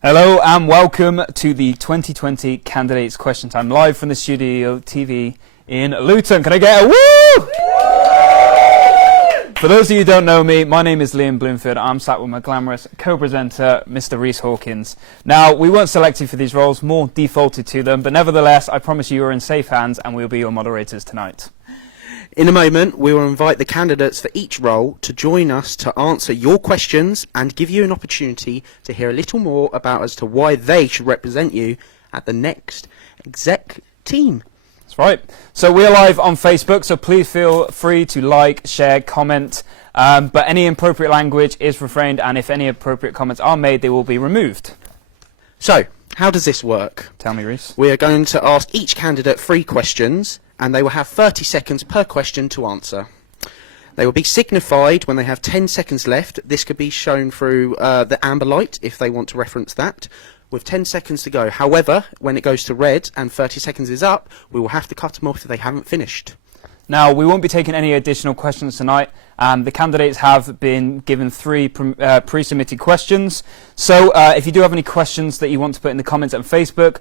Hello and welcome to the 2020 Candidates Question Time, live from the Studio TV in Luton. Can I get a woo? For those of you who don't know me, my name is Liam Bloomfield. I'm sat with my glamorous co-presenter, Mr. Reece Hawkins. Now, we weren't selected for these roles, more defaulted to them, but nevertheless, I promise you are in safe hands and we'll be your moderators tonight. In a moment, we will invite the candidates for each role to join us to answer your questions and give you an opportunity to hear a little more about as to why they should represent you at the next exec team. That's right. So we're live on Facebook, so please feel free to like, share, comment, but any inappropriate language is refrained, and if any appropriate comments are made, they will be removed. So, how does this work? Tell me, Reece. We are going to ask each candidate 3 questions, and they will have 30 seconds per question to answer. They will be signified when they have 10 seconds left. This could be shown through the amber light if they want to reference that, with 10 seconds to go. However, when it goes to red and 30 seconds is up, we will have to cut them off if they haven't finished. Now, we won't be taking any additional questions tonight. The candidates have been given 3 pre-submitted questions. So if you do have any questions that you want to put in the comments on Facebook,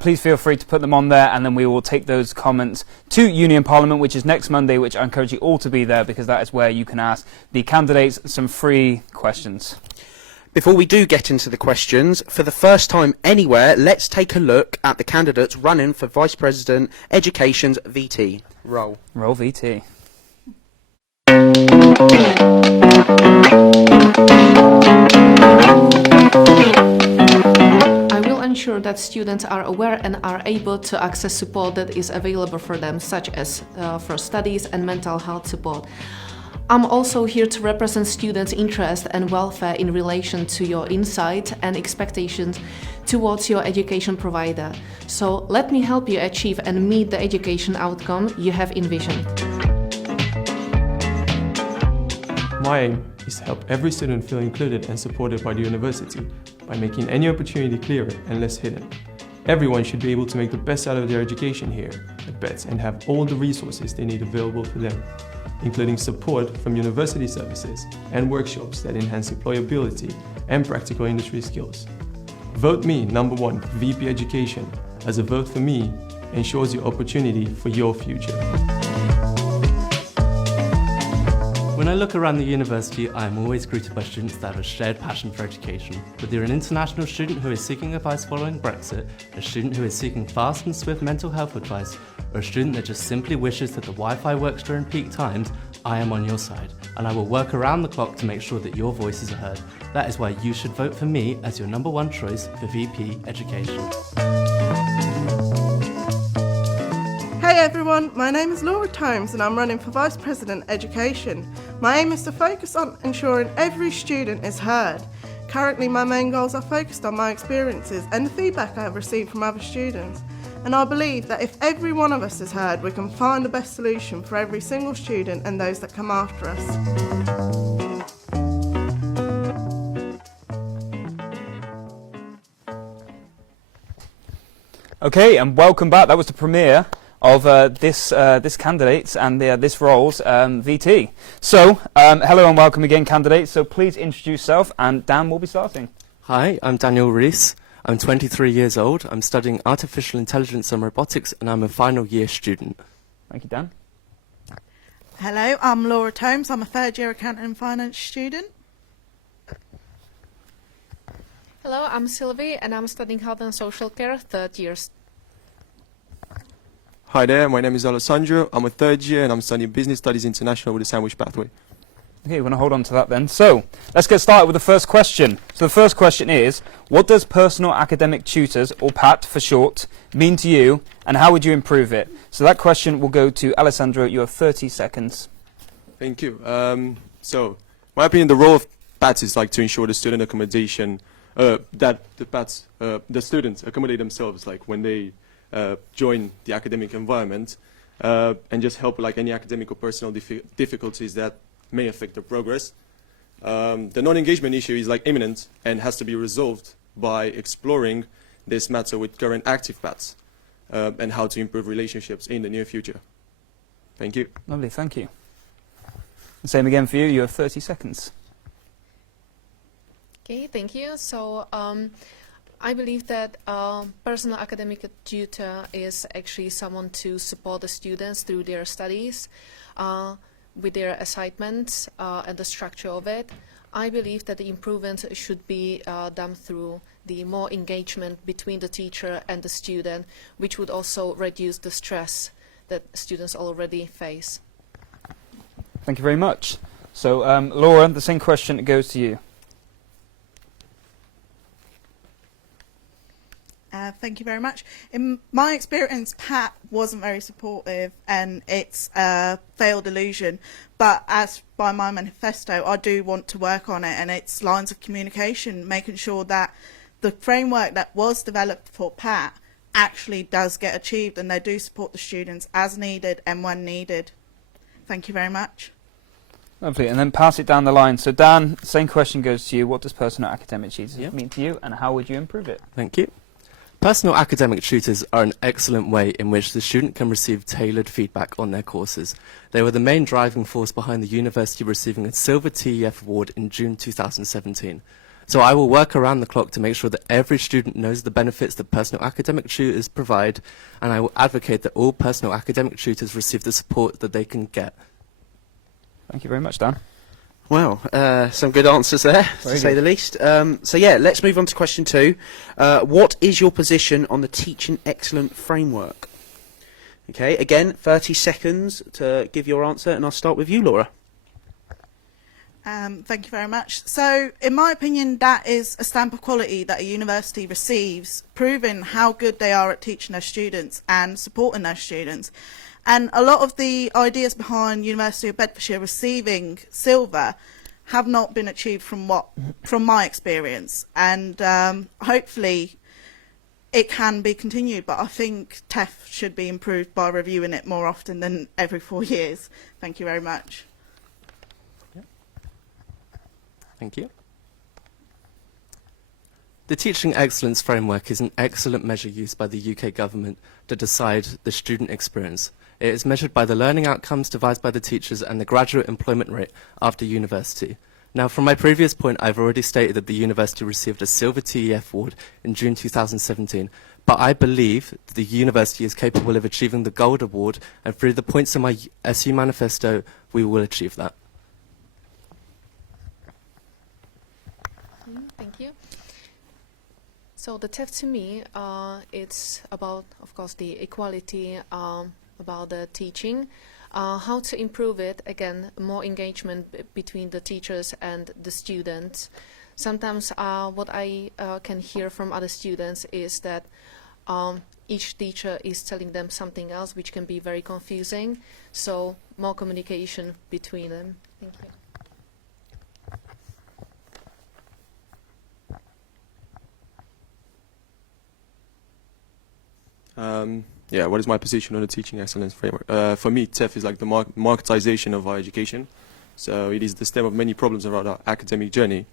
please feel free to put them on there, and then we will take those comments to Union Parliament, which is next Monday, which I encourage you all to be there, because that is where you can ask the candidates some free questions. Before we do get into the questions, for the first time anywhere, let's take a look at the candidates running for Vice President Education's VT. Roll. Roll VT. I will ensure that students are aware and are able to access support that is available for them, such as for studies and mental health support. I'm also here to represent students' interest and welfare in relation to your insight and expectations towards your education provider. So let me help you achieve and meet the education outcome you have envisioned. My aim is to help every student feel included and supported by the university by making any opportunity clearer and less hidden. Everyone should be able to make the best out of their education here at BETS and have all the resources they need available for them, including support from university services and workshops that enhance employability and practical industry skills. Vote me number 1 for VP Education, as a vote for me ensures your opportunity for your future. When I look around the university, I am always greeted by students that have a shared passion for education. Whether you're an international student who is seeking advice following Brexit, a student who is seeking fast and swift mental health advice, or a student that just simply wishes that the Wi-Fi works during peak times, I am on your side, and I will work around the clock to make sure that your voices are heard. That is why you should vote for me as your number 1 choice for VP Education. Hey everyone, my name is Laura Tomes and I'm running for Vice President Education. My aim is to focus on ensuring every student is heard. Currently my main goals are focused on my experiences and the feedback I have received from other students. And I believe that if every one of us is heard, we can find the best solution for every single student and those that come after us. Okay, and welcome back. That was the premiere of this candidates and this role's VT. So, hello and welcome again, candidates. So please introduce yourself, and Dan will be starting. Hi, I'm Daniel REECE. I'm 23 years old. I'm studying Artificial Intelligence and Robotics, and I'm a final year student. Thank you, Dan. Hello, I'm Laura Tomes. I'm a 3rd year accounting and finance student. Hello, I'm Sylvie and I'm studying Health and Social Care, 3rd year. Hi there, my name is Alessandro. I'm a 3rd year and I'm studying Business Studies International with a sandwich pathway. Okay, we're going to hold on to that then. So, let's get started with the first question. So the first question is, what does personal academic tutors, or PAT for short, mean to you, and how would you improve it? So that question will go to Alessandro. You have 30 seconds. Thank you. So, my opinion, the role of PATs is like to ensure the student accommodation, that the students accommodate themselves, like when they join the academic environment, and just help like any academic or personal difficulties that may affect their progress. The non-engagement issue is like imminent and has to be resolved by exploring this matter with current active PATs and how to improve relationships in the near future. Thank you. Lovely, thank you. The same again for you. You have 30 seconds. Okay, thank you. So I believe that personal academic tutor is actually someone to support the students through their studies, with their assignments and the structure of it. I believe that the improvement should be done through the more engagement between the teacher and the student, which would also reduce the stress that students already face. Thank you very much. So, Laura, the same question goes to you. Thank you very much. In my experience, Pat wasn't very supportive and it's a failed illusion. But as by my manifesto, I do want to work on it, and it's lines of communication, making sure that the framework that was developed for Pat actually does get achieved and they do support the students as needed and when needed. Thank you very much. Lovely, and then pass it down the line. So Dan, same question goes to you. What does personal academic tutors mean to you, and how would you improve it? Thank you. Personal academic tutors are an excellent way in which the student can receive tailored feedback on their courses. They were the main driving force behind the university receiving a Silver TEF award in June 2017. So I will work around the clock to make sure that every student knows the benefits that personal academic tutors provide, and I will advocate that all personal academic tutors receive the support that they can get. Thank you very much, Dan. Well, some good answers there, to say the least. So yeah, let's move on to question 2. What is your position on the Teaching Excellent framework? Okay, again, 30 seconds to give your answer, and I'll start with you, Laura. Thank you very much. So, in my opinion, that is a stamp of quality that a university receives, proving how good they are at teaching their students and supporting their students. And a lot of the ideas behind University of Bedfordshire receiving silver have not been achieved from my experience. And hopefully it can be continued, but I think TEF should be improved by reviewing it more often than every 4 years. Thank you very much. Thank you. The Teaching Excellence Framework is an excellent measure used by the UK government to decide the student experience. It is measured by the learning outcomes devised by the teachers and the graduate employment rate after university. Now, from my previous point, I've already stated that the university received a Silver TEF award in June 2017, but I believe that the university is capable of achieving the Gold Award, and through the points in my SU manifesto, we will achieve that. Thank you. So the TEF to me, it's about, of course, the equality, about the teaching, how to improve it, again, more engagement between the teachers and the students. Sometimes what I can hear from other students is that each teacher is telling them something else, which can be very confusing, so more communication between them. Thank you. Yeah, what is my position on the Teaching Excellence framework? For me, TEF is like the marketization of our education. So it is the stem of many problems around our academic journey.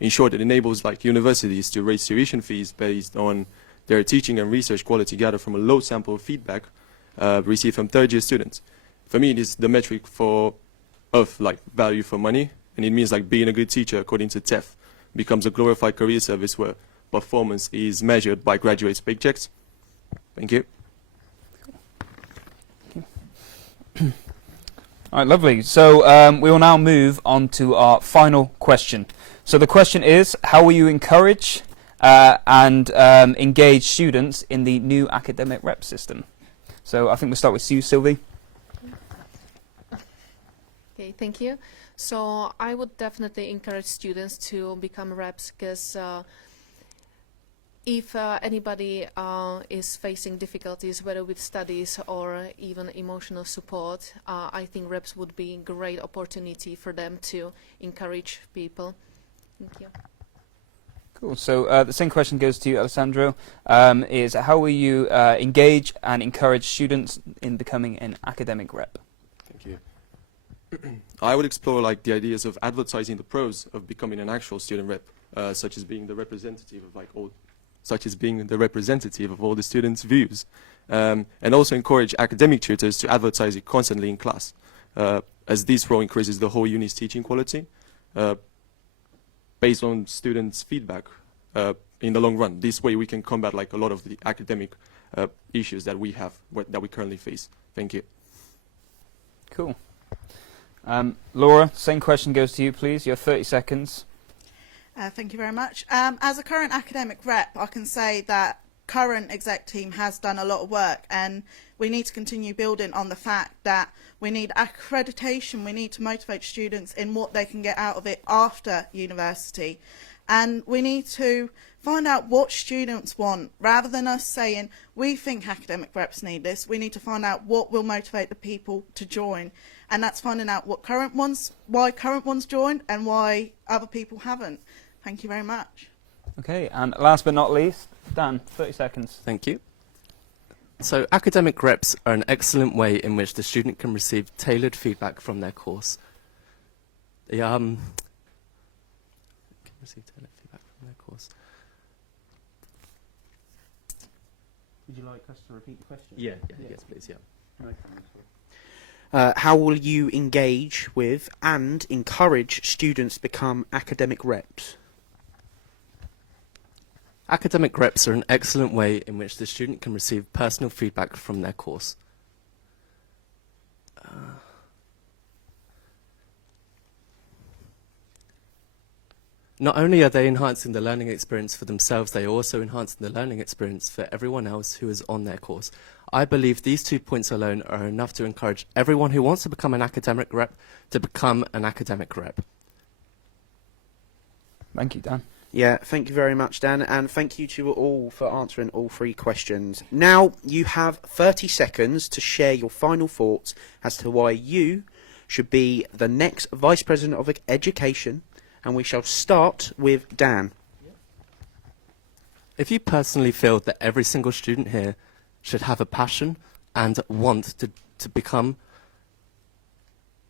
In short, it enables like universities to raise tuition fees based on their teaching and research quality gathered from a low sample of feedback received from third-year students. For me, it is the metric of like value for money, and it means like being a good teacher, according to TEF, becomes a glorified career service where performance is measured by graduates' paychecks. Thank you. All right, lovely. So we will now move on to our final question. So the question is, how will you encourage and engage students in the new academic rep system? So I think we'll start with you, Sylvie. Okay, thank you. So I would definitely encourage students to become reps, because if anybody is facing difficulties, whether with studies or even emotional support, I think reps would be a great opportunity for them to encourage people. Thank you. Cool. So the same question goes to you, Alessandro. Is how will you engage and encourage students in becoming an academic rep? Thank you. I would explore like the ideas of advertising the pros of becoming an actual student rep, such as being the representative of all the students' views, and also encourage academic tutors to advertise it constantly in class, as this role increases the whole uni's teaching quality, based on students' feedback. in the long run. This way we can combat like a lot of the academic issues that we have, that we currently face. Thank you. Cool. Laura, same question goes to you, please. You have 30 seconds. Thank you very much. As a current academic rep, I can say that current exec team has done a lot of work, and we need to continue building on the fact that we need accreditation. We need to motivate students in what they can get out of it after university, and we need to find out what students want. Rather than us saying we think academic reps need this, we need to find out what will motivate the people to join, and that's finding out why current ones joined and why other people haven't. Thank you very much. Okay, and last but not least, Dan, 30 seconds. Thank you. So academic reps are an excellent way in which the student can receive tailored feedback from their course. They can receive tailored feedback from their course. Would you like us to repeat the question? Yeah. Yes, please, yeah. How will you engage with and encourage students to become academic reps? Academic reps are an excellent way in which the student can receive personal feedback from their course. Not only are they enhancing the learning experience for themselves, they are also enhancing the learning experience for everyone else who is on their course. I believe these 2 points alone are enough to encourage everyone who wants to become an academic rep to become an academic rep. Thank you, Dan. Yeah, thank you very much, Dan, and thank you to all for answering all 3 questions. Now you have 30 seconds to share your final thoughts as to why you should be the next Vice President of Education, and we shall start with Dan. If you personally feel that every single student here should have a passion and want to become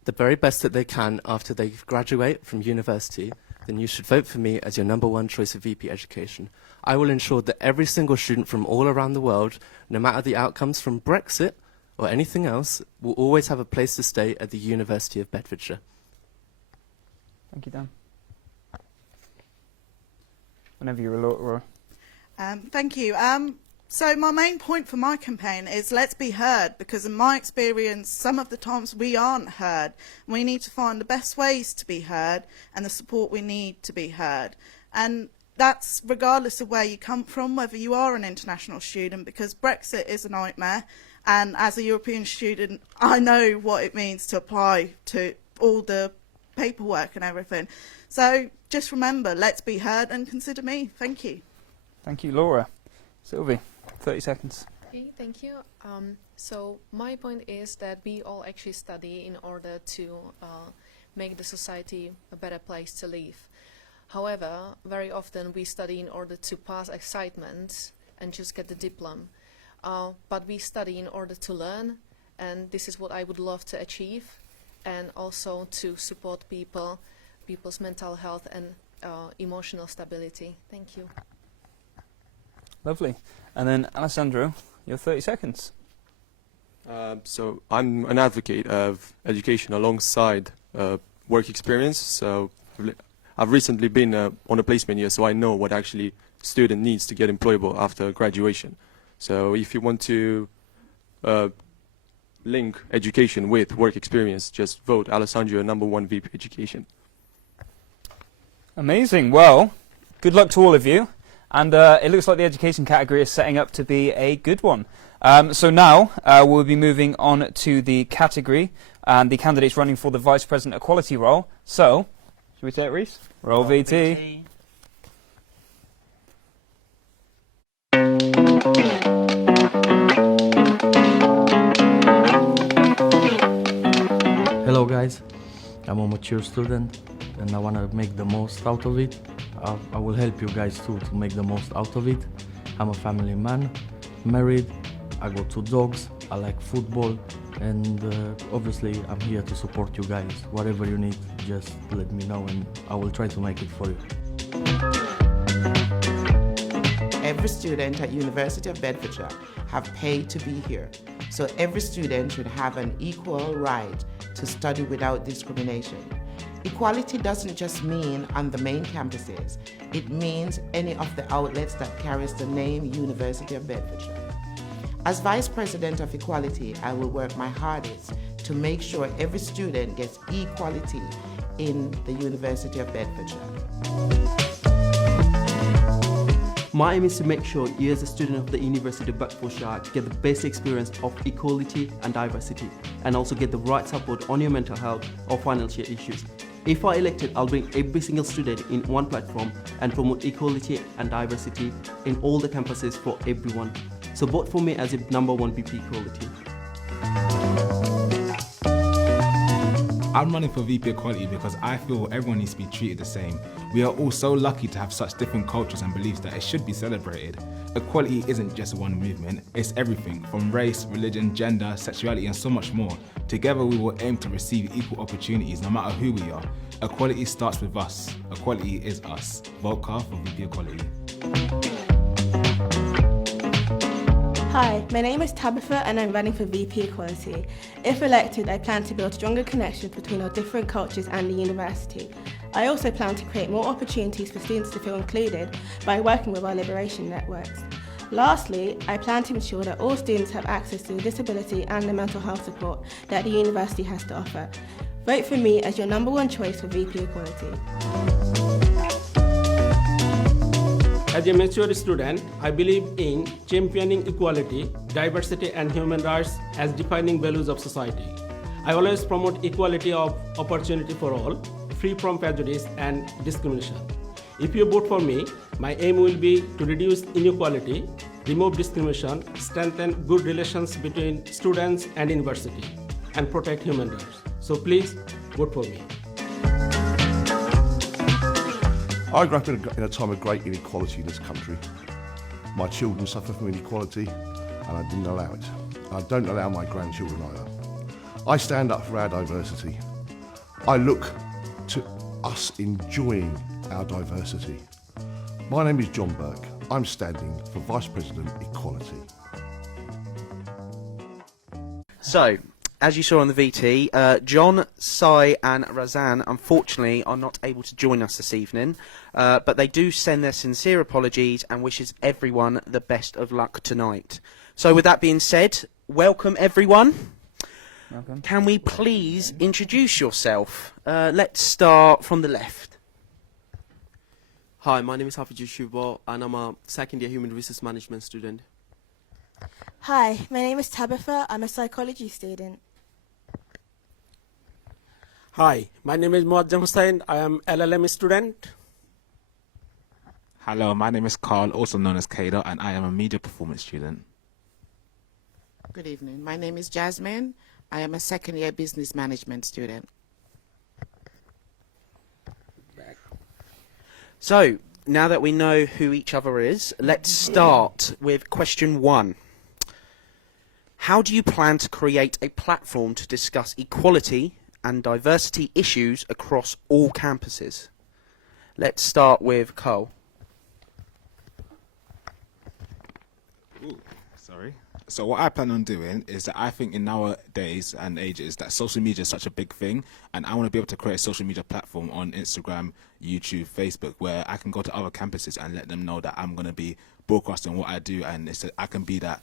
the very best that they can after they graduate from university, then you should vote for me as your #1 choice of VP Education. I will ensure that every single student from all around the world, no matter the outcomes from Brexit or anything else, will always have a place to stay at the University of Bedfordshire. Thank you, Dan. Whenever you're Laura. Thank you. So my main point for my campaign is let's be heard, because in my experience, some of the times we aren't heard. We need to find the best ways to be heard and the support we need to be heard. And that's regardless of where you come from, whether you are an international student, because Brexit is a nightmare. And as a European student, I know what it means to apply to all the paperwork and everything. So just remember, let's be heard and consider me. Thank you. Thank you, Laura. Sylvie, 30 seconds. Okay, thank you. So my point is that we all actually study in order to make the society a better place to live. However, very often we study in order to pass excitement and just get the diploma. But we study in order to learn, and this is what I would love to achieve, and also to support people's mental health and emotional stability. Thank you. Lovely. And then, Alessandro, your 30 seconds. So I'm an advocate of education alongside work experience. So I've recently been on a placement year, so I know what actually student needs to get employable after graduation. So if you want to link education with work experience, just vote Alessandro #1 VP Education. Amazing. Well, good luck to all of you. And it looks like the education category is setting up to be a good one. So now we'll be moving on to the category and the candidates running for the Vice President Equality role. So, should we take Reese? Roll VT. Hello guys, I'm a mature student and I want to make the most out of it. I will help you guys too to make the most out of it. I'm a family man, married, I got 2 dogs, I like football, and obviously I'm here to support you guys. Whatever you need, just let me know and I will try to make it for you. Every student at University of Bedfordshire have paid to be here, so every student should have an equal right to study without discrimination. Equality doesn't just mean on the main campuses. It means any of the outlets that carries the name University of Bedfordshire. As Vice President of Equality, I will work my hardest to make sure every student gets equality in the University of Bedfordshire. My aim is to make sure you as a student of the University of Bedfordshire get the best experience of equality and diversity, and also get the right support on your mental health or financial issues. If I elected, I'll bring every single student in one platform and promote equality and diversity in all the campuses for everyone. So vote for me as your #1 VP Equality. I'm running for VP Equality because I feel everyone needs to be treated the same. We are all so lucky to have such different cultures and beliefs that it should be celebrated. Equality isn't just one movement, it's everything from race, religion, gender, sexuality and so much more. Together we will aim to receive equal opportunities no matter who we are. Equality starts with us. Equality is us. Vote CAR for VP Equality. Hi, my name is Tabitha and I'm running for VP Equality. If elected, I plan to build stronger connections between our different cultures and the university. I also plan to create more opportunities for students to feel included by working with our liberation networks. Lastly, I plan to ensure that all students have access to the disability and the mental health support that the university has to offer. Vote for me as your #1 choice for VP Equality. As a mature student, I believe in championing equality, diversity and human rights as defining values of society. I always promote equality of opportunity for all, free from prejudice and discrimination. If you vote for me, my aim will be to reduce inequality, remove discrimination, strengthen good relations between students and university, and protect human rights. So please vote for me. I grew up in a time of great inequality in this country. My children suffer from inequality and I didn't allow it. I don't allow my grandchildren either. I stand up for our diversity. I look to us enjoying our diversity. My name is John Burke. I'm standing for Vice President Equality. So, as you saw on the VT, John, Sai and Razan unfortunately are not able to join us this evening, but they do send their sincere apologies and wishes everyone the best of luck tonight. So with that being said, welcome everyone. Welcome. Can we please introduce yourself? Let's start from the left. Hi, my name is Hafiz Shubo and I'm a second year human resource management student. Hi, my name is Tabitha. I'm a psychology student. Hi, my name is Muazzam Hussain. I am LLM student. Hello, my name is Carl, also known as Kader, and I am a media performance student. Good evening. My name is Jasmine. I am a second year business management student. So, now that we know who each other is, let's start with question 1. How do you plan to create a platform to discuss equality and diversity issues across all campuses? Let's start with Cole. Sorry. So what I plan on doing is that I think in nowadays and ages that social media is such a big thing, and I want to be able to create a social media platform on Instagram, YouTube, Facebook, where I can go to other campuses and let them know that I'm going to be broadcasting what I do, and I can be that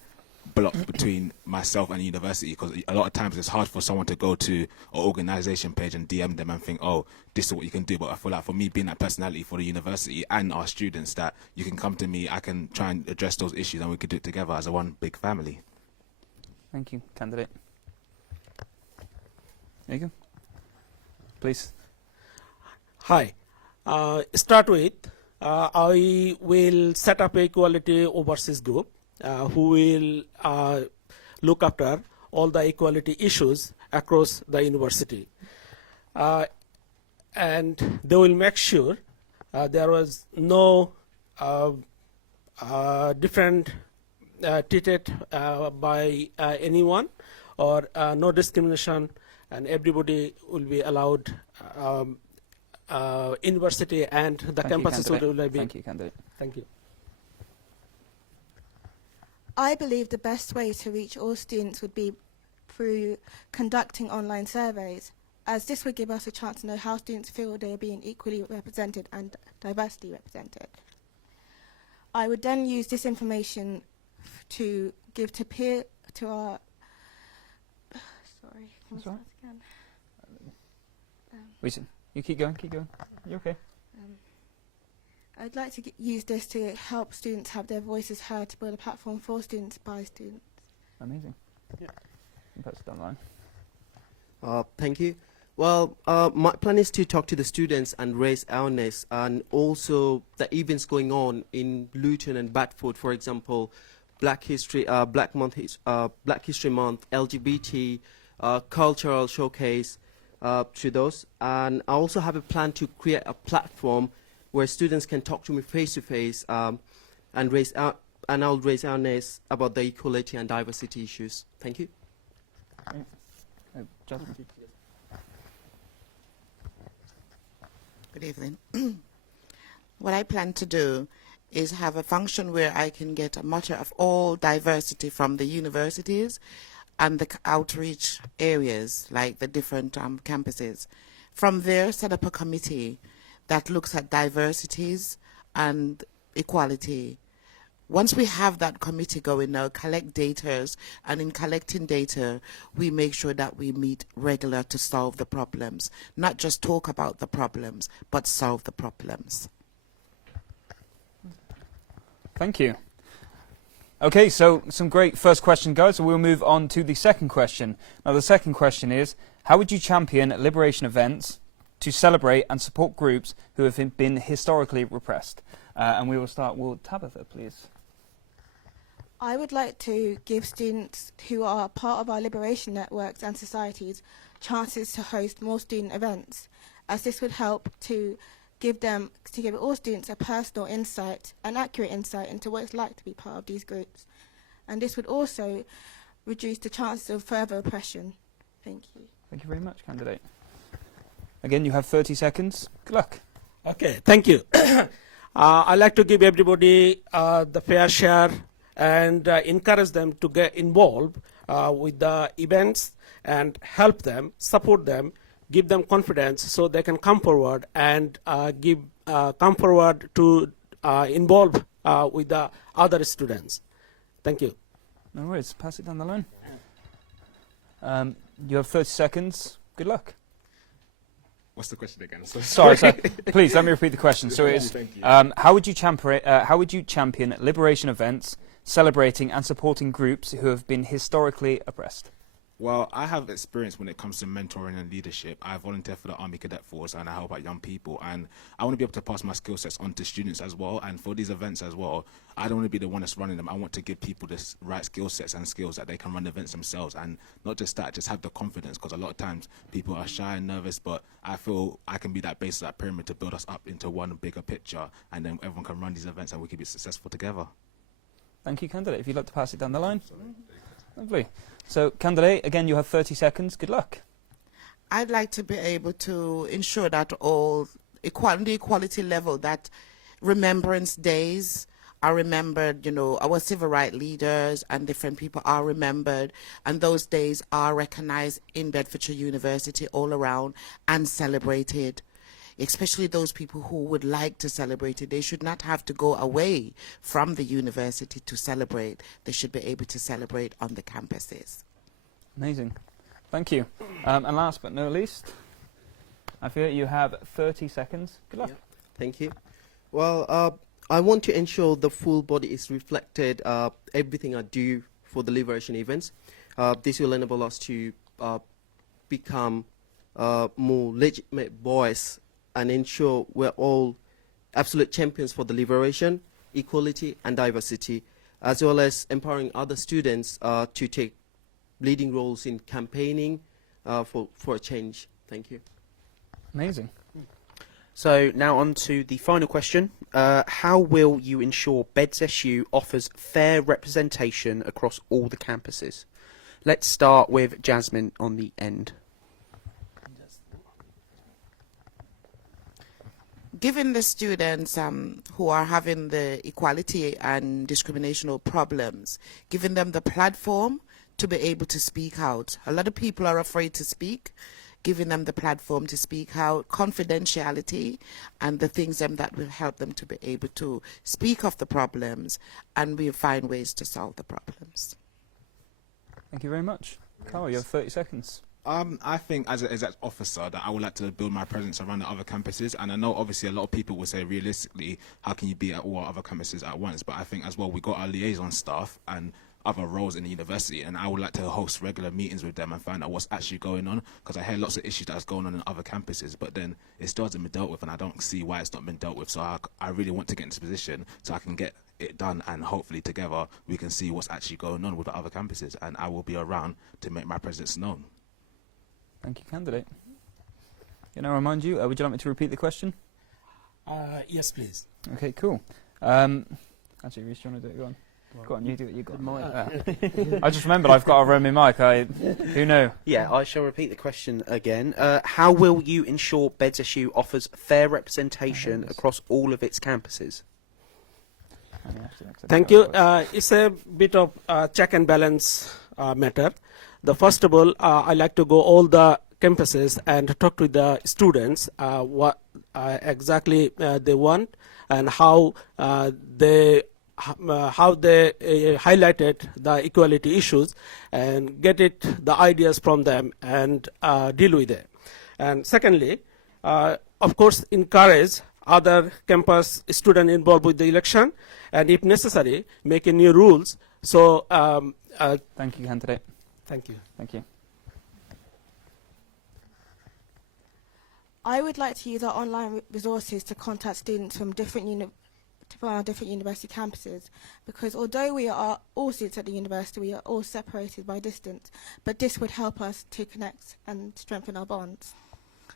block between myself and the university, because a lot of times it's hard for someone to go to an organisation page and DM them and think, oh, this is what you can do. But I feel like for me being that personality for the university and our students, that you can come to me, I can try and address those issues and we could do it together as a one big family. Thank you, candidate. There you go. Please. Hi. Start with, I will set up a equality overseas group who will look after all the equality issues across the university. And they will make sure there was no different treated by anyone, or no discrimination, and everybody will be allowed university and the campuses will be. Thank you, candidate. Thank you. I believe the best way to reach all students would be through conducting online surveys. as this would give us a chance to know how students feel they are being equally represented and diversely represented. I would then use this information to give to our sorry, can we start again? You keep going, You're okay. I'd like to use this to help students have their voices heard, to build a platform for students by students. Amazing. Yeah. Pass it down the line. Thank you. Well, my plan is to talk to the students and raise awareness, and also the events going on in Luton and Bedford, for example, Black History Month, LGBT cultural showcase, to those. And I also have a plan to create a platform where students can talk to me face to face, and I'll raise awareness about the equality and diversity issues. Thank you. Jasmine. Good evening. What I plan to do is have a function where I can get a motto of all diversity from the universities and the outreach areas, like the different campuses. From there, set up a committee that looks at diversities and equality. Once we have that committee going now, collect data, and in collecting data, we make sure that we meet regular to solve the problems. Not just talk about the problems, but solve the problems. Thank you. Okay, so some great first question, guys. So we'll move on to the second question. Now, the second question is, how would you champion liberation events to celebrate and support groups who have been historically repressed? And we will start with Tabitha, please. I would like to give students who are part of our liberation networks and societies chances to host more student events, as this would help to give all students a personal insight, an accurate insight into what it's like to be part of these groups. And this would also reduce the chances of further oppression. Thank you. Thank you very much, candidate. Again, you have 30 seconds. Good luck. Okay, thank you. I'd like to give everybody the fair share and encourage them to get involved with the events and help them, support them, give them confidence so they can come forward and come forward to involve with the other students. Thank you. No worries. Pass it down the line. You have 30 seconds. Good luck. What's the question again? Sorry. Please let me repeat the question. So it is: how would you champion liberation events, celebrating and supporting groups who have been historically oppressed? Well, I have experience when it comes to mentoring and leadership. I volunteer for the Army Cadet Force and I help out young people, and I want to be able to pass my skill sets on to students as well. And for these events as well, I don't want to be the one that's running them. I want to give people the right skill sets and skills that they can run events themselves, and not just that, just have the confidence, because a lot of times people are shy and nervous, but I feel I can be that base of that pyramid to build us up into one bigger picture, and then everyone can run these events and we can be successful together. Thank you, candidate. If you'd like to pass it down the line. Lovely. So, candidate, again, you have 30 seconds. Good luck. I'd like to be able to ensure that all the equality level, that remembrance days are remembered, our civil rights leaders and different people are remembered, and those days are recognized in Bedfordshire University all around and celebrated. Especially those people who would like to celebrate it. They should not have to go away from the university to celebrate. They should be able to celebrate on the campuses. Amazing. Thank you. And last but not least, I feel you have 30 seconds. Good luck. Yeah. Thank you. Well, I want to ensure the full body is reflected, everything I do for the liberation events. This will enable us to become more legitimate voice and ensure we're all absolute champions for the liberation, equality and diversity, as well as empowering other students to take leading roles in campaigning for a change. Thank you. Amazing. So now on to the final question. How will you ensure BEDSSU offers fair representation across all the campuses? Let's start with Jasmine on the end. Given the students who are having the equality and discriminational problems, giving them the platform to be able to speak out. A lot of people are afraid to speak. giving them the platform to speak out, confidentiality, and the things that will help them to be able to speak of the problems, and we'll find ways to solve the problems. Thank you very much. Carl, you have 30 seconds. I think as an officer that I would like to build my presence around the other campuses, and I know obviously a lot of people will say realistically how can you be at all our other campuses at once, but I think as well we got our liaison staff and other roles in the university, and I would like to host regular meetings with them and find out what's actually going on, because I hear lots of issues that's going on in other campuses, but then it still hasn't been dealt with, and I don't see why it's not been dealt with. So I really want to get into position so I can get it done, and hopefully together we can see what's actually going on with the other campuses, and I will be around to make my presence known. Thank you, candidate. Can I remind you, would you like me to repeat the question? Yes, please. Okay, cool. Actually, Reece, do you want to do it? Go on. Go on, you do it. You got mic. I just remembered I've got a roaming mic. Who knew? Yeah, I shall repeat the question again. How will you ensure BEDSSU offers fair representation across all of its campuses? Thank you. It's a bit of check and balance matter. First of all, I like to go all the campuses and talk to the students what exactly they want and how they highlighted the equality issues, and get the ideas from them and deal with it. And secondly, of course, encourage other campus students involved with the election, and if necessary, making new rules. So, thank you, candidate. Thank you. Thank you. I would like to use our online resources to contact students from different university campuses, because although we are all students at the university, we are all separated by distance, but this would help us to connect and strengthen our bonds.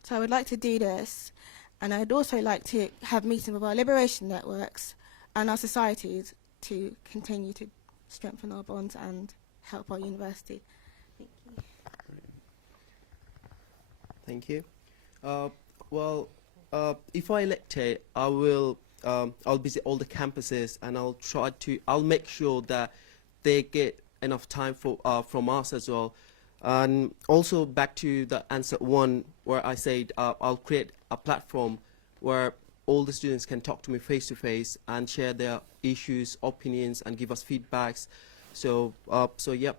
So I would like to do this, and I'd also like to have meetings with our liberation networks and our societies to continue to strengthen our bonds and help our university. Thank you. If I elected, I'll visit all the campuses, and I'll make sure that they get enough time from us as well. And also back to the answer one, where I said I'll create a platform where all the students can talk to me face to face and share their issues, opinions, and give us feedbacks. So yep.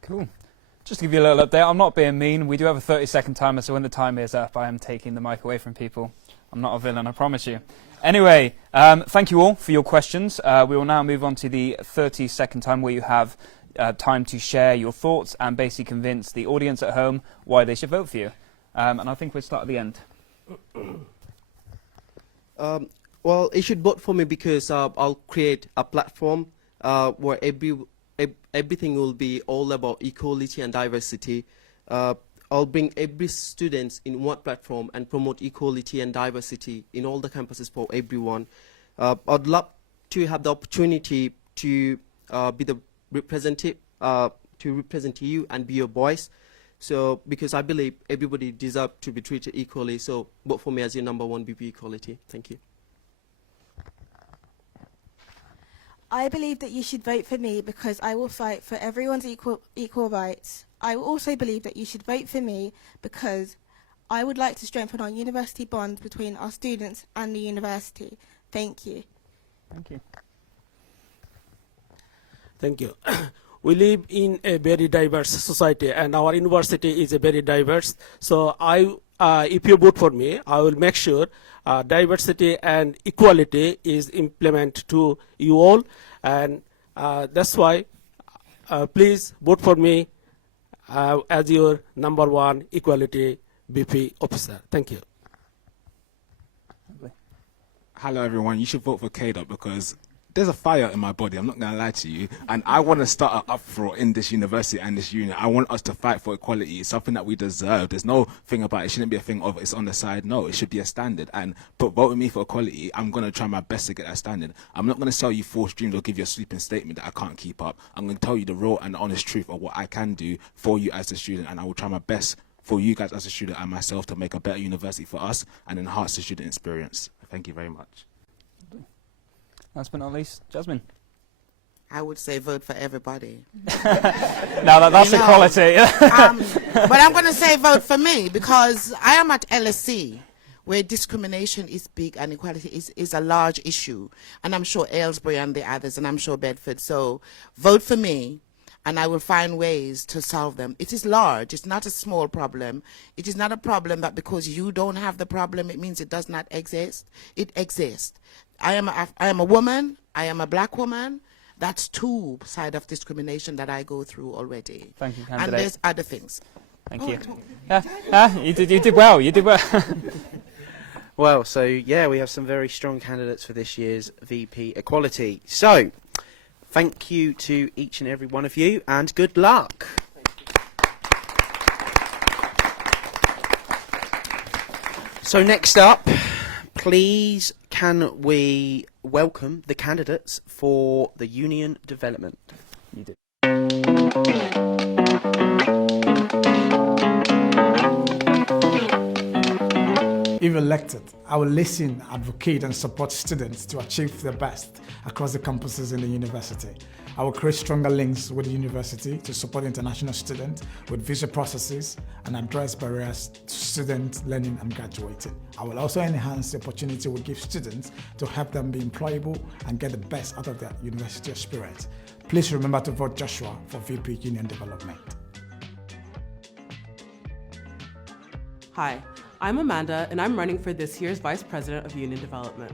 Cool. Just to give you a little update, I'm not being mean. We do have a 30-second timer, so when the timer is up, I am taking the mic away from people. I'm not a villain, I promise you. Anyway, thank you all for your questions. We will now move on to the 30-second time where you have time to share your thoughts and basically convince the audience at home why they should vote for you. And I think we'll start at the end. Well, you should vote for me because I'll create a platform where everything will be all about equality and diversity. I'll bring every student in one platform and promote equality and diversity in all the campuses for everyone. I'd love to have the opportunity to be the representative, to represent you and be your voice. So, because I believe everybody deserves to be treated equally. So, vote for me as your #1 BP equality. Thank you. I believe that you should vote for me because I will fight for everyone's equal rights. I also believe that you should vote for me because I would like to strengthen our university bonds between our students and the university. Thank you. Thank you. Thank you. We live in a very diverse society, and our university is a very diverse. So if you vote for me, I will make sure diversity and equality is implemented to you all, and that's why please vote for me as your #1 equality BP officer. Thank you. Hello everyone, you should vote for KDOT because there's a fire in my body, I'm not going to lie to you, and I want to start an uproar in this university and this union. I want us to fight for equality. It's something that we deserve. There's no thing about it. It shouldn't be a thing of it's on the side. No, it should be a standard. And voting me for equality, I'm going to try my best to get that standard. I'm not going to sell you false dreams or give you a sweeping statement that I can't keep up. I'm going to tell you the real and honest truth of what I can do for you as a student, and I will try my best for you guys as a student and myself to make a better university for us and enhance the student experience. Thank you very much. Last but not least, Jasmine. I would say vote for everybody. Now that's equality. But I'm going to say vote for me because I am at LSE, where discrimination is big and equality is a large issue. And I'm sure Aylesbury and the others, and I'm sure Bedford. So vote for me, and I will find ways to solve them. It is large. It's not a small problem. It is not a problem that because you don't have the problem, it means it does not exist. It exists. I am a woman. I am a black woman. That's two sides of discrimination that I go through already. Thank you, candidate. And there's other things. Thank you. You did well. You did well. Well, so yeah, we have some very strong candidates for this year's VP Equality. So, thank you to each and every one of you, and good luck. So next up, please can we welcome the candidates for the union development? You did. If elected, I will listen, advocate and support students to achieve their best across the campuses in the university. I will create stronger links with the university to support international students with visa processes and address barriers to student learning and graduating. I will also enhance the opportunity we give students to help them be employable and get the best out of their university experience. Please remember to vote Joshua for VP Union Development. Hi, I'm Amanda and I'm running for this year's Vice President of Union Development.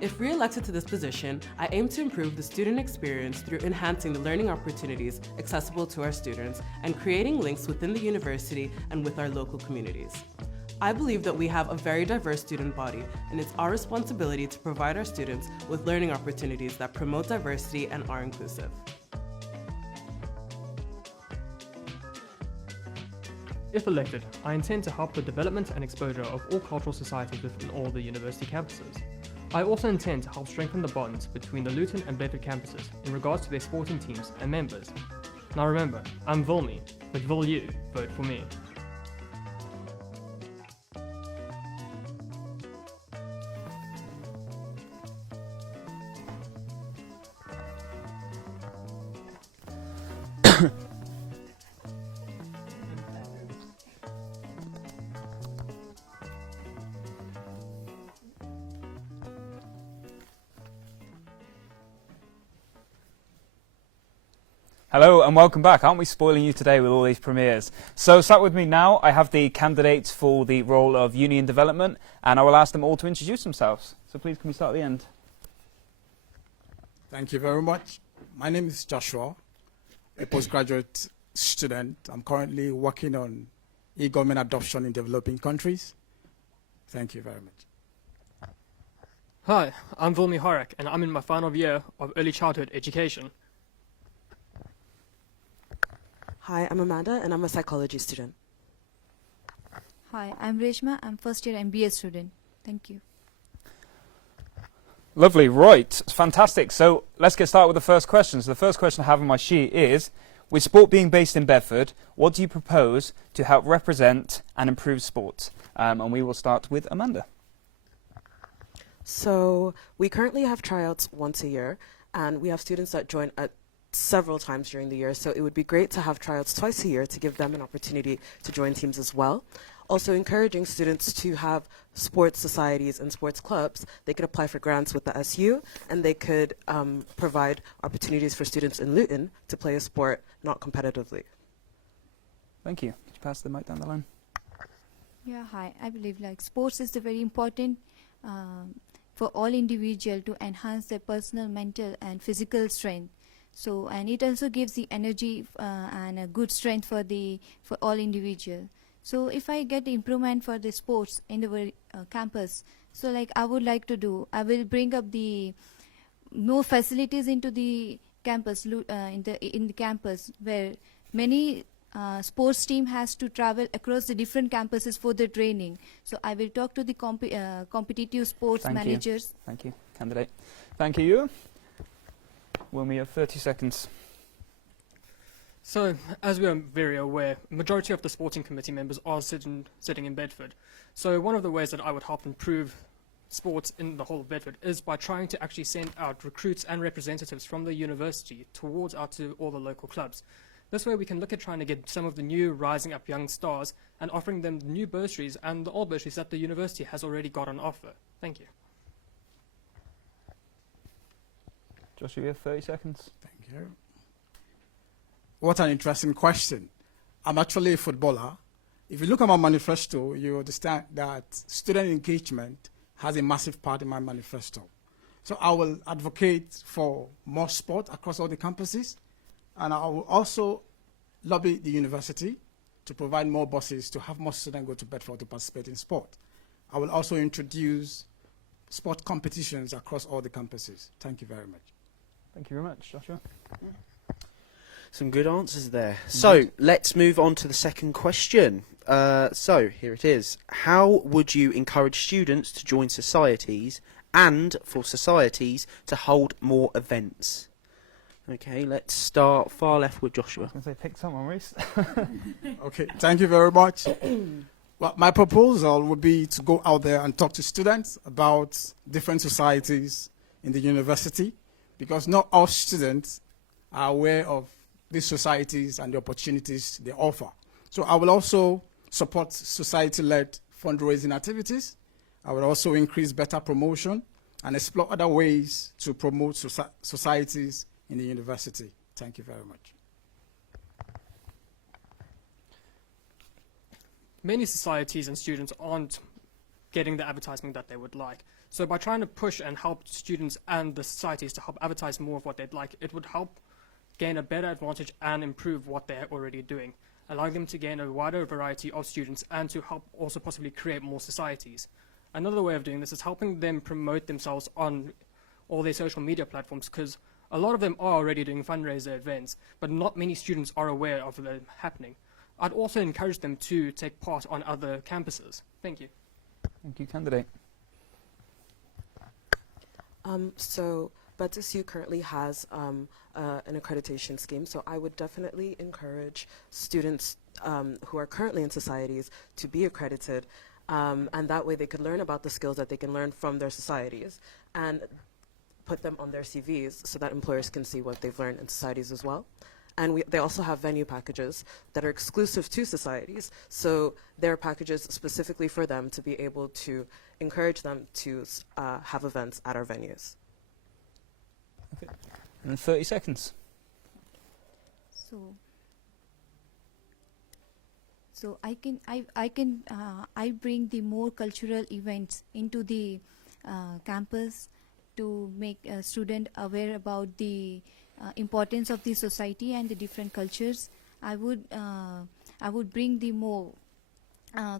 If re-elected to this position, I aim to improve the student experience through enhancing the learning opportunities accessible to our students and creating links within the university and with our local communities. I believe that we have a very diverse student body, and it's our responsibility to provide our students with learning opportunities that promote diversity and are inclusive. If elected, I intend to help the development and exposure of all cultural societies within all the university campuses. I also intend to help strengthen the bonds between the Luton and Bedford campuses in regards to their sporting teams and members. Now remember, I'm Vilmi, but will you vote for me? Hello and welcome back. Aren't we spoiling you today with all these premieres? So sat with me now, I have the candidates for the role of Union Development, and I will ask them all to introduce themselves. So please, can we start at the end? Thank you very much. My name is Joshua, a postgraduate student. I'm currently working on e-government adoption in developing countries. Thank you very much. Hi, I'm Vilmi Horak and I'm in my final year of early childhood education. Hi, I'm Amanda and I'm a psychology student. Hi, I'm Reshma. I'm first year MBA student. Thank you. Lovely, right, fantastic. So let's get started with the first question. So the first question I have on my sheet is, with sport being based in Bedford, what do you propose to help represent and improve sport? And we will start with Amanda. So we currently have tryouts once a year, and we have students that join at several times during the year, so it would be great to have tryouts twice a year to give them an opportunity to join teams as well. Also encouraging students to have sports societies and sports clubs. They could apply for grants with the SU, and they could provide opportunities for students in Luton to play a sport not competitively. Thank you. Could you pass the mic down the line? Yeah, hi. I believe like sports is very important for all individuals to enhance their personal, mental and physical strength. So, and it also gives the energy and a good strength for all individuals. So if I get improvement for the sports in the campus, so like I would like to do, I will bring up the more facilities into the campus, in the campus, where many sports team has to travel across the different campuses for the training. So I will talk to the competitive sports managers. Thank you, candidate. Thank you. When we have 30 seconds. So, as we are very aware, majority of the sporting committee members are sitting in Bedford. So one of the ways that I would help improve sports in the whole of Bedford is by trying to actually send out recruits and representatives from the university towards out to all the local clubs. This way we can look at trying to get some of the new rising up young stars and offering them new bursaries and the old bursaries that the university has already got on offer. Thank you. Joshua, you have 30 seconds. Thank you. What an interesting question. I'm actually a footballer. If you look at my manifesto, you understand that student engagement has a massive part in my manifesto. So I will advocate for more sport across all the campuses, and I will also lobby the university to provide more buses to have more students go to Bedford to participate in sport. I will also introduce sport competitions across all the campuses. Thank you very much. Thank you very much, Joshua. Some good answers there. So let's move on to the second question. So here it is. How would you encourage students to join societies and for societies to hold more events? Okay, let's start far left with Joshua. I was going to say, pick someone, Reece. Okay, thank you very much. Well, my proposal would be to go out there and talk to students about different societies in the university, because not all students are aware of these societies and the opportunities they offer. So I will also support society-led fundraising activities. I will also increase better promotion and explore other ways to promote societies in the university. Thank you very much. Many societies and students aren't getting the advertisement that they would like. So by trying to push and help students and the societies to help advertise more of what they'd like, it would help gain a better advantage and improve what they're already doing, allowing them to gain a wider variety of students and to help also possibly create more societies. Another way of doing this is helping them promote themselves on all their social media platforms, because a lot of them are already doing fundraiser events, but not many students are aware of them happening. I'd also encourage them to take part on other campuses. Thank you. Thank you, candidate. So BETSU currently has an accreditation scheme, so I would definitely encourage students who are currently in societies to be accredited, and that way they could learn about the skills that they can learn from their societies and put them on their CVs so that employers can see what they've learned in societies as well. And they also have venue packages that are exclusive to societies, so there are packages specifically for them to be able to encourage them to have events at our venues. Okay. And then 30 seconds. So I bring the more cultural events into the campus to make a student aware about the importance of the society and the different cultures. I would bring the more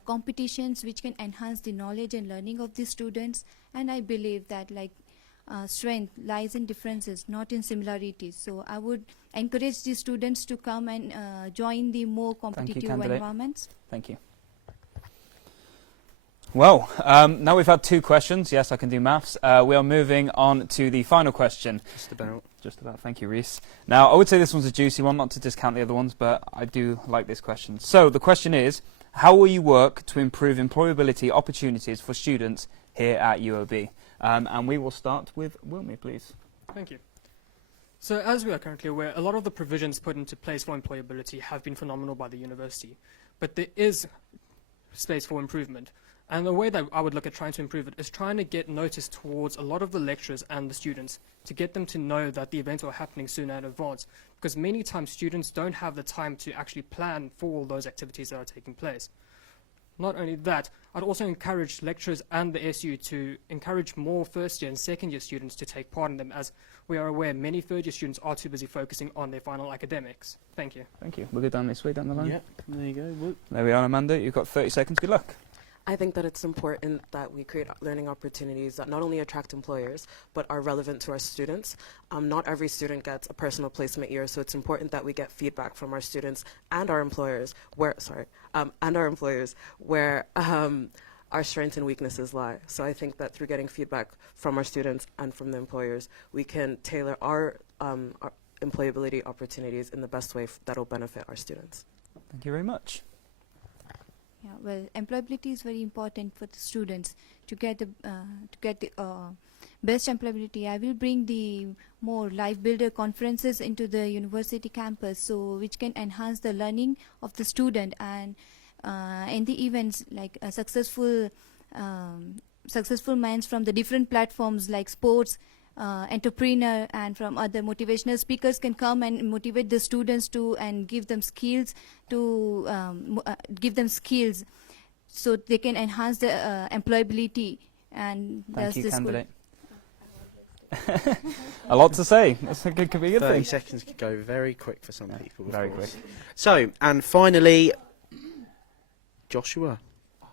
competitions which can enhance the knowledge and learning of the students, and I believe that strength lies in differences, not in similarities. So I would encourage the students to come and join the more competitive environments. Thank you. Well, now we've had two questions. Yes, I can do maths. We are moving on to the final question. Just about. Thank you, Reece. Now, I would say this one's a juicy one, not to discount the other ones, but I do like this question. So the question is, how will you work to improve employability opportunities for students here at UOB? And we will start with Wilmy, please. Thank you. So as we are currently aware, a lot of the provisions put into place for employability have been phenomenal by the university, but there is space for improvement. And the way that I would look at trying to improve it is trying to get notice towards a lot of the lecturers and the students to get them to know that the events are happening sooner in advance, because many times students don't have the time to actually plan for all those activities that are taking place. Not only that, I'd also encourage lecturers and the SU to encourage more first year and second year students to take part in them, as we are aware many third year students are too busy focusing on their final academics. Thank you. Thank you. We'll go down this way, down the line. Yep, there you go. There we are, Amanda. You've got 30 seconds. Good luck. I think that it's important that we create learning opportunities that not only attract employers, but are relevant to our students. Not every student gets a personal placement year, so it's important that we get feedback from our students and our employers where, our strengths and weaknesses lie. So I think that through getting feedback from our students and from the employers, we can tailor our employability opportunities in the best way that will benefit our students. Thank you very much. Yeah, well, employability is very important for the students to get the best employability. I will bring the more life builder conferences into the university campus, so which can enhance the learning of the student, and in the events like successful minds from the different platforms like sports, entrepreneur, and from other motivational speakers can come and motivate the students to and give them skills so they can enhance the employability. And Thank you, the school. candidate. A lot to say. That's a good, could be a good 30 thing. seconds could go very quick for some people. of very course. quick. So, and finally, Joshua.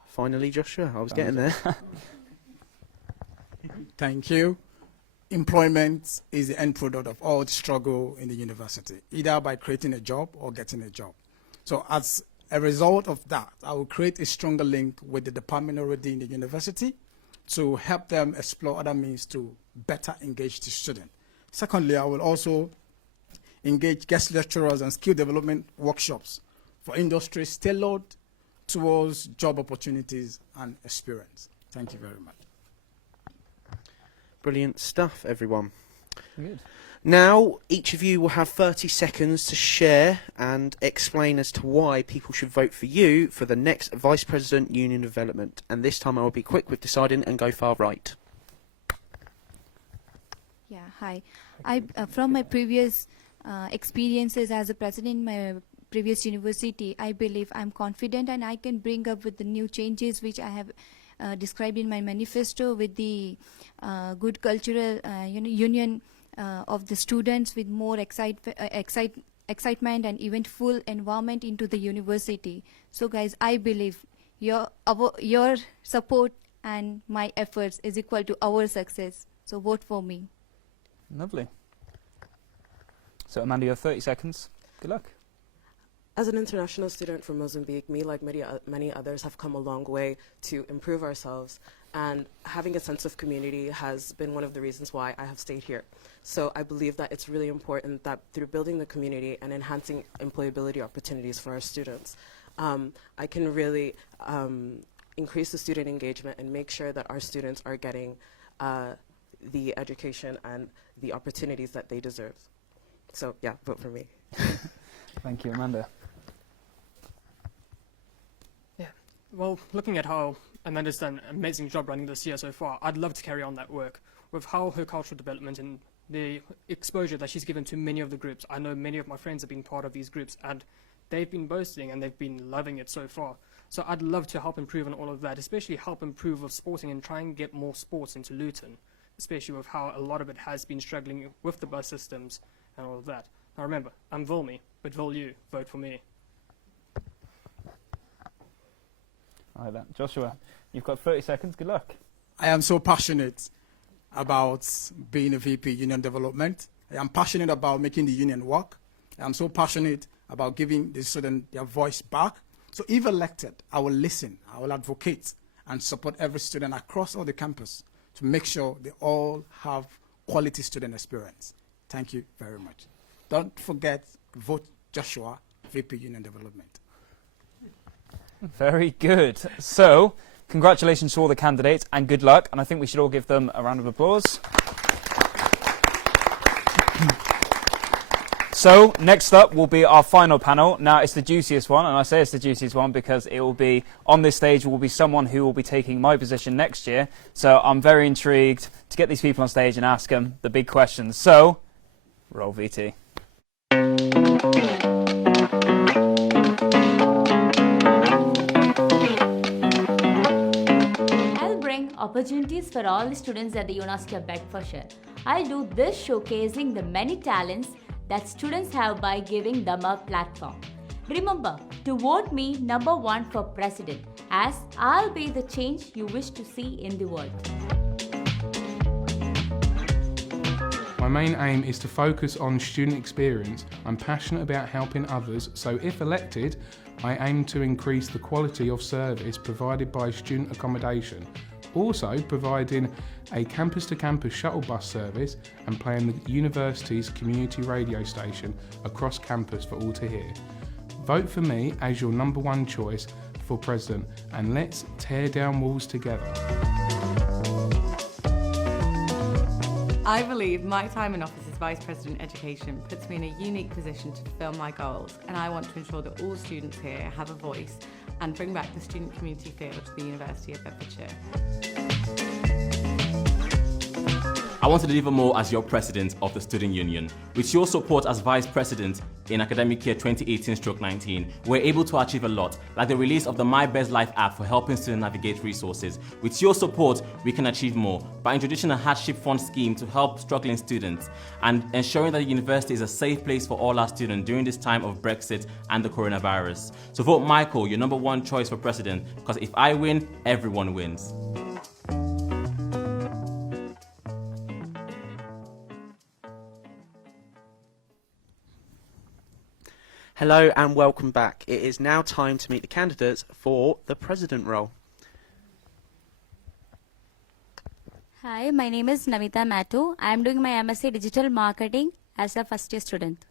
Finally, Joshua. I was getting there. Thank you. Employment is the end product of all the struggle in the university, either by creating a job or getting a job. So as a result of that, I will create a stronger link with the department already in the university to help them explore other means to better engage the student. Secondly, I will also engage guest lecturers and skill development workshops for industries tailored towards job opportunities and experience. Thank you very much. Brilliant stuff, everyone. Good. Now, each of you will have 30 seconds to share and explain as to why people should vote for you for the next Vice President Union Development. And this time I will be quick with deciding and go far right. Yeah, hi. From my previous experiences as a president in my previous university, I believe I'm confident and I can bring up with the new changes which I have described in my manifesto, with the good cultural union of the students, with more excitement and eventful environment into the university. So guys, I believe your support and my efforts is equal to our success. So vote for me. Lovely. So Amanda, you have 30 seconds. Good luck. As an international student from Mozambique, me, like many others, have come a long way to improve ourselves, and having a sense of community has been one of the reasons why I have stayed here. So I believe that it's really important that through building the community and enhancing employability opportunities for our students, I can really increase the student engagement and make sure that our students are getting the education and the opportunities that they deserve. So yeah, vote for me. Thank you, Amanda. Well, looking at how Amanda's done an amazing job running this year so far, I'd love to carry on that work with how her cultural development and the exposure that she's given to many of the groups. I know many of my friends have been part of these groups and they've been boasting and they've been loving it so far. So I'd love to help improve on all of that, especially help improve with sporting and try and get more sports into Luton, especially with how a lot of it has been struggling with the bus systems and all of that. Now remember, I'm Vilme, but Vil you, vote for me. I like that. Joshua, you've got 30 seconds. Good luck. I am so passionate about being a VP Union Development. I am passionate about making the union work. I am so passionate about giving the student their voice back. So if elected, I will listen, I will advocate and support every student across all the campus to make sure they all have quality student experience. Thank you very much. Don't forget, vote Joshua, VP Union Development. Very good. So, congratulations to all the candidates and good luck. And I think we should all give them a round of applause. So, next up will be our final panel. Now, it's the juiciest one, and I say it's the juiciest one because it will be, on this stage, will be someone who will be taking my position next year. So, I'm very intrigued to get these people on stage and ask them the big questions. So, roll VT. Opportunities for all the students at the University of Bedfordshire. I'll do this showcasing the many talents that students have by giving them a platform. Remember to vote me #1 for president, as I'll be the change you wish to see in the world. My main aim is to focus on student experience. I'm passionate about helping others, so if elected, I aim to increase the quality of service provided by student accommodation. Also providing a campus-to-campus shuttle bus service and playing the university's community radio station across campus for all to hear. Vote for me as your #1 choice for President, and let's tear down walls together. I believe my time in office as Vice President Education puts me in a unique position to fulfil my goals, and I want to ensure that all students here have a voice and bring back the student community feel to the University of Bedfordshire. I want to deliver more as your President of the Student Union. With your support as Vice President in academic year 2018-19, we're able to achieve a lot, like the release of the My Best Life app for helping students navigate resources. With your support, we can achieve more by introducing a hardship fund scheme to help struggling students and ensuring that the university is a safe place for all our students during this time of Brexit and the coronavirus. So vote Michael, your #1 choice for President, because if I win, everyone wins. Hello and welcome back. It is now time to meet the candidates for the president role. Hi, my name is Namita Mattu. I am doing my MSc Digital Marketing as a first year student.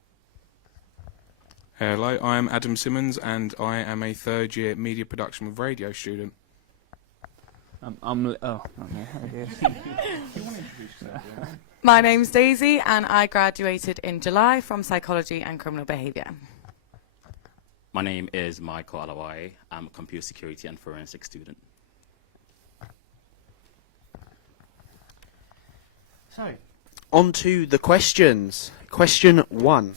Hello, I am Adam Simmons and I am a third year media production with radio student. My name's Daisy and I graduated in July from Psychology and Criminal Behaviour. My name is Michael Alawai. I'm a computer security and forensic student. So, on to the questions. Question 1.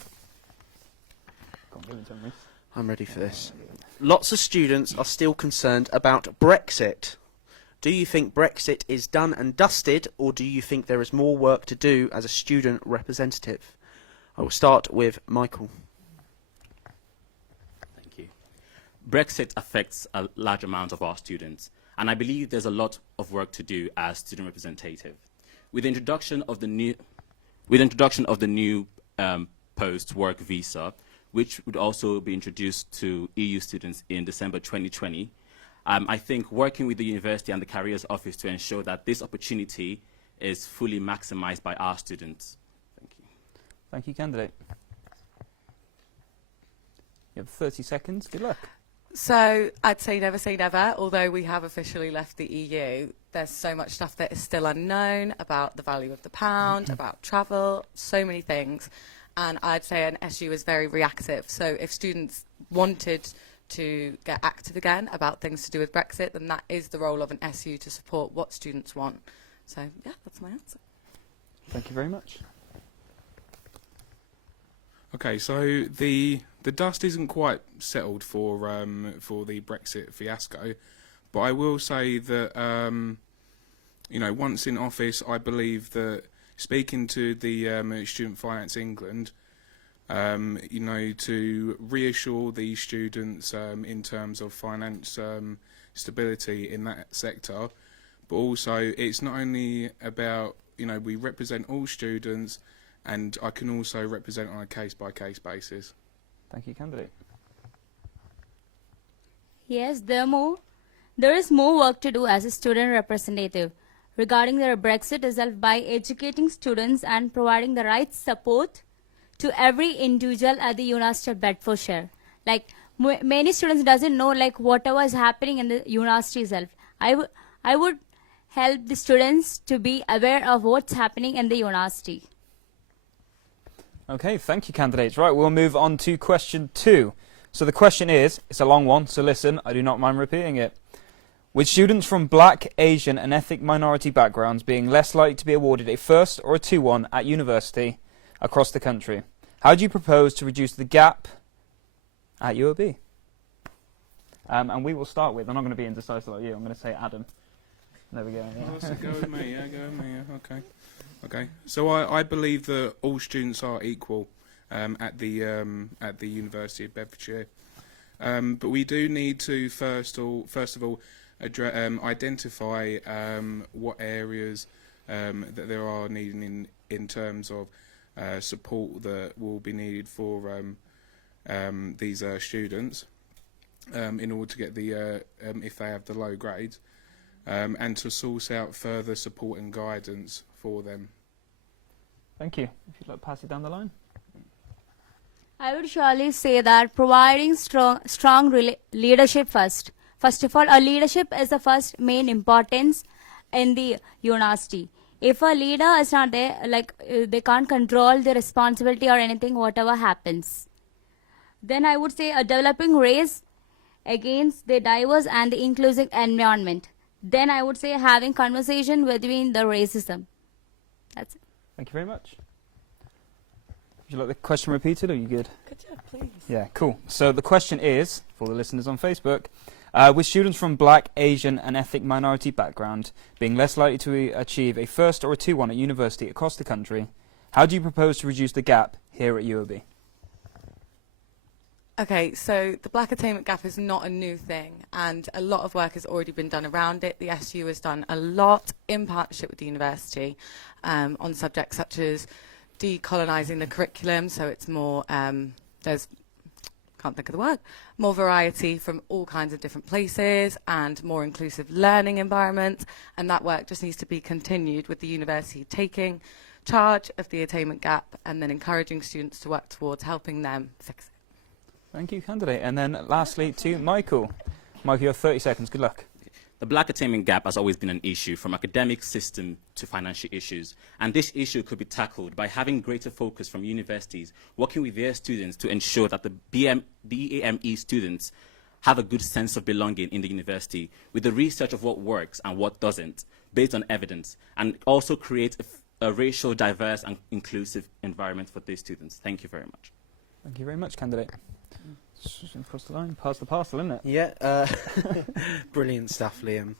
I'm ready for this. Lots of students are still concerned about Brexit. Do you think Brexit is done and dusted, or do you think there is more work to do as a student representative? I will start with Michael. Brexit affects a large amount of our students, and I believe there's a lot of work to do as student representative. With the introduction of the new post-work visa, which would also be introduced to EU students in December 2020, I think working with the university and the Careers Office to ensure that this opportunity is fully maximized by our students. Thank you. Thank you, candidate. You have 30 seconds. Good luck. So I'd say never, although we have officially left the EU. There's so much stuff that is still unknown about the value of the pound, about travel, so many things. And I'd say an SU is very reactive. So if students wanted to get active again about things to do with Brexit, then that is the role of an SU to support what students want. So yeah, that's my answer. Thank you very much. Okay, so the dust isn't quite settled for the Brexit fiasco, but I will say that you know, once in office, I believe that speaking to the Student Finance England, you know, to reassure these students in terms of finance stability in that sector, but also it's not only about, you know, we represent all students, and I can also represent on a case-by-case basis. Thank you, candidate. Yes, there is more work to do as a student representative regarding the Brexit itself by educating students and providing the right support to every individual at the University of Bedfordshire. Like many students doesn't know like whatever is happening in the university itself. I would help the students to be aware of what's happening in the university. Okay, thank you, candidates. Right, we'll move on to question 2. So the question is, it's a long one, so listen, I do not mind repeating it. With students from black, Asian and ethnic minority backgrounds being less likely to be awarded a first or a 2-1 at university across the country, how do you propose to reduce the gap at UOB? And we will start with, I'm not going to be indecisive like you, I'm going to say Adam. There we go. Yeah. Go with me, okay. Okay, so I believe that all students are equal at the University of Bedfordshire, but we do need to first of all identify what areas that there are needing in terms of support that will be needed for these students in order to get the if they have the low grades, and to source out further support and guidance for them. Thank you. If you'd like to pass it down the line. I would surely say that providing strong leadership first First of all, a leadership is the first main importance in the university. If a leader is not there, like they can't control the responsibility or anything, whatever happens. Then I would say a developing race against the diverse and the inclusive environment. Then I would say having conversation between the racism. That's it. Thank you very much. Would you like the question repeated, or are you good? Could you, please? Yeah, cool. So the question is, for the listeners on Facebook, with students from black, Asian and ethnic minority background being less likely to achieve a first or a 2-1 at university across the country, how do you propose to reduce the gap here at UOB? Okay, so the black attainment gap is not a new thing, and a lot of work has already been done around it. The SU has done a lot in partnership with the university on subjects such as decolonising the curriculum, so it's more, can't think of the word, more variety from all kinds of different places and more inclusive learning environments, and that work just needs to be continued with the university taking charge of the attainment gap and then encouraging students to work towards helping them fix it. Thank you, candidate. And then lastly to Michael. Michael, you have 30 seconds. Good luck. The black attainment gap has always been an issue, from academic system to financial issues. And this issue could be tackled by having greater focus from universities, working with their students to ensure that the BAME students have a good sense of belonging in the university, with the research of what works and what doesn't, based on evidence, and also create a racial, diverse and inclusive environment for these students. Thank you very much. Thank you very much, candidate. Across the line, pass the parcel, isn't it? Yeah, brilliant stuff, Liam.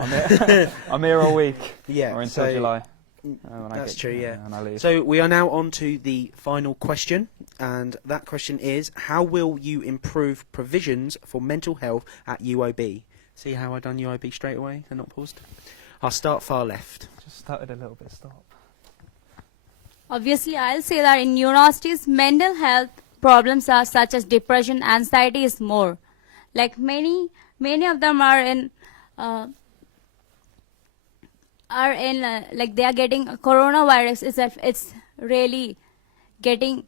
I'm here all week. Yeah, or until July. That's true, yeah. And I leave. So we are now on to the final question, and that question is, how will you improve provisions for mental health at UOB? See how I done UOB straight away and not paused? I'll start far left. Just started a little bit, stop. Obviously, I'll say that in universities, mental health problems are such as depression, anxiety is more. Like many of them are in like they are getting coronavirus itself. It's really getting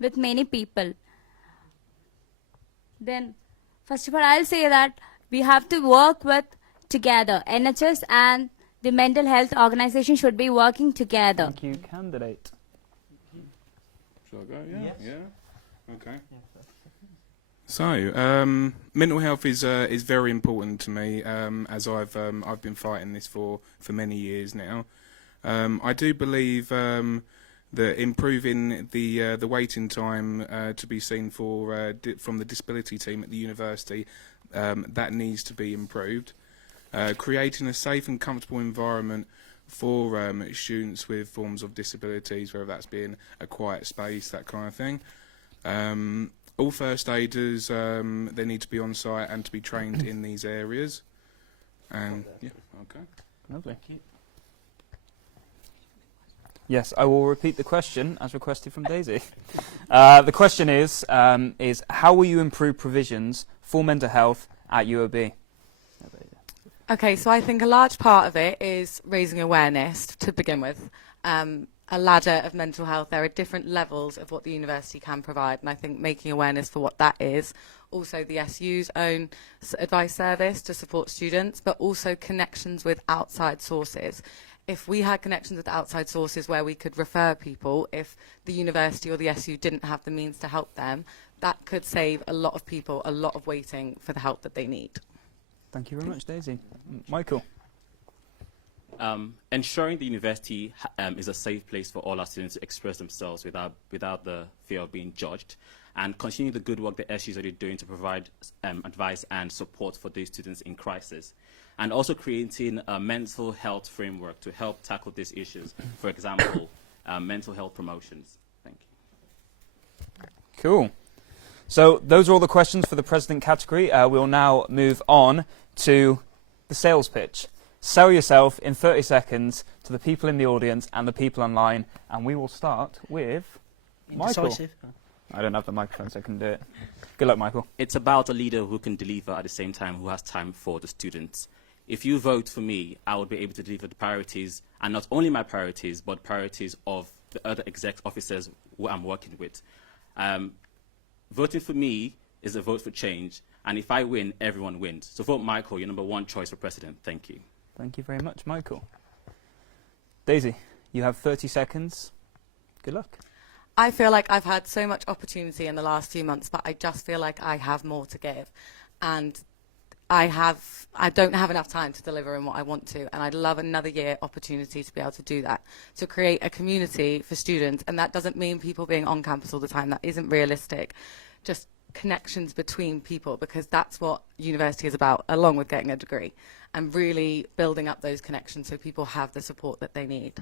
with many people. Then first of all, I'll say that we have to work with together. NHS and the mental health organization should be working together. Thank you, candidate. Shall I go? Yeah. Yes. Yeah. Okay. So, mental health is very important to me, as I've been fighting this for many years now. I do believe that improving the waiting time to be seen for from the disability team at the university, that needs to be improved. Creating a safe and comfortable environment for students with forms of disabilities, whether that's being a quiet space, that kind of thing. All first aiders, they need to be on site and to be trained in these areas. And yeah, okay. Lovely. Yes, I will repeat the question as requested from Daisy. The question is how will you improve provisions for mental health at UOB? Okay, so I think a large part of it is raising awareness to begin with. A ladder of mental health, there are different levels of what the university can provide, and I think making awareness for what that is. Also the SU's own advice service to support students, but also connections with outside sources. If we had connections with outside sources where we could refer people, if the university or the SU didn't have the means to help them, that could save a lot of people a lot of waiting for the help that they need. Thank you very much, Daisy. Michael? Ensuring the university is a safe place for all our students to express themselves without the fear of being judged, and continue the good work the SU is already doing to provide advice and support for these students in crisis, and also creating a mental health framework to help tackle these issues. For example, mental health promotions. Thank you. Cool. So those are all the questions for the President category. We'll now move on to the sales pitch. Sell yourself in 30 seconds to the people in the audience and the people online, and we will start with Michael. I don't have the microphone, so I can do it. Good luck, Michael. It's about a leader who can deliver at the same time, who has time for the students. If you vote for me, I will be able to deliver the priorities, and not only my priorities, but priorities of the other exec officers who I'm working with. Voting for me is a vote for change, and if I win, everyone wins. So vote Michael, your #1 choice for president. Thank you. Thank you very much, Michael. Daisy, you have 30 seconds. Good luck. I feel like I've had so much opportunity in the last few months, but I just feel like I have more to give. And I don't have enough time to deliver in what I want to, and I'd love another year opportunity to be able to do that, to create a community for students. And that doesn't mean people being on campus all the time. That isn't realistic. Just connections between people, because that's what university is about, along with getting a degree, and really building up those connections so people have the support that they need.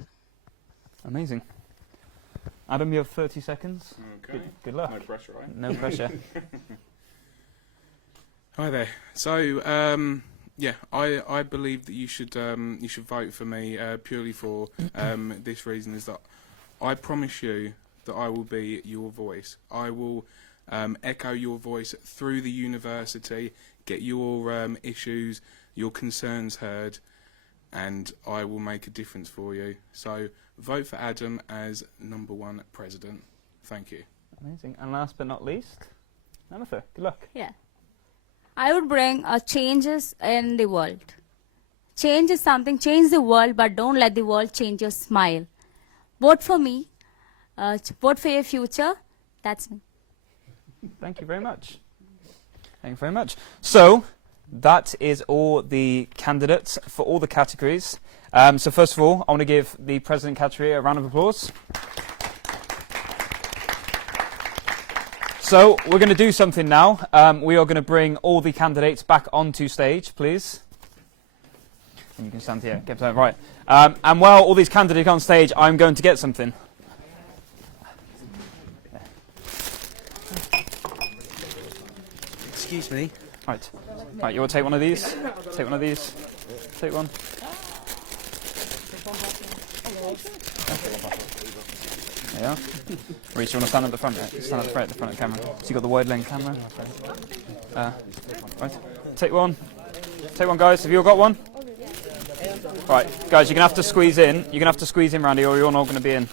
Amazing. Adam, you have 30 seconds. Okay. Good luck. No pressure, right? No pressure. Hi there. So, yeah, I believe that you should vote for me purely for this reason, is that I promise you that I will be your voice. I will echo your voice through the university, get your issues, your concerns heard, and I will make a difference for you. So vote for Adam as #1 president. Thank you. Amazing. And last but not least, Amatha, good luck. Yeah. I would bring changes in the world. Change is something, change the world, but don't let the world change your smile. Vote for me. Vote for your future. That's me. Thank you very much. Thank you very much. So, that is all the candidates for all the categories. So first of all, I want to give the President category a round of applause. So we're going to do something now. We are going to bring all the candidates back onto stage, please. And you can stand here. Get that right. And while all these candidates are on stage, I'm going to get something. Excuse me. Right. Right, you want to take one of these? Take one of these. Take one. There you are. Reece, you want to stand at the front? Stand at the front of the camera. So you got the wide length camera. Right. Take one. Take one, guys. Have you all got one? Right, guys, you're going to have to squeeze in. You're going to have to squeeze in, Randy, or you're not going to be in.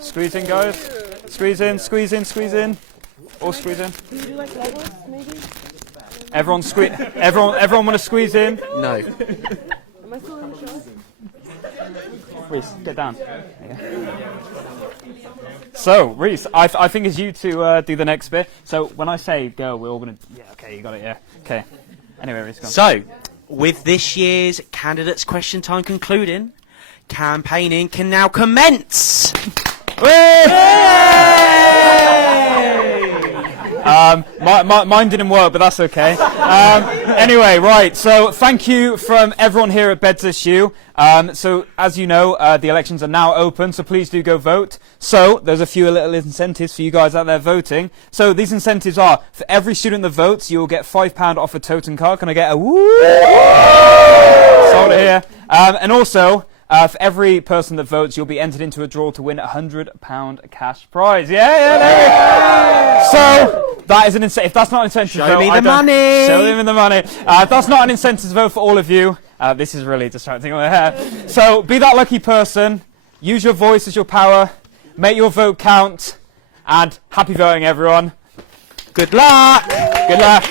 Squeeze in, guys. Squeeze in, squeeze in, squeeze in. All squeeze in. Everyone want to squeeze in? No. Reece, get down. So, Reece, I think it's you to do the next bit. So, when I say go, we're all going to... Yeah, okay, you got it, yeah. Okay. Anyway, Reece, go on. So, with this year's Candidates Question Time concluding, campaigning can now commence! Mine didn't work, but that's okay. Anyway, right, so thank you from everyone here at BEDSSU. So, as you know, the elections are now open, so please do go vote. So, there's a few little incentives for you guys out there voting. So, these incentives are, for every student that votes, you'll get £5 off a totem car. Can I get a woo? Sold it here. And also... for every person that votes, you'll be entered into a draw to win a £100 cash prize. Yeah, there we go. So, that is an incentive. If that's not an incentive to vote, Show me the money. Show me the money. If that's not an incentive to vote for all of you, this is really distracting on the hair. So, be that lucky person. Use your voice as your power. Make your vote count. And happy voting, everyone. Good luck. Good luck.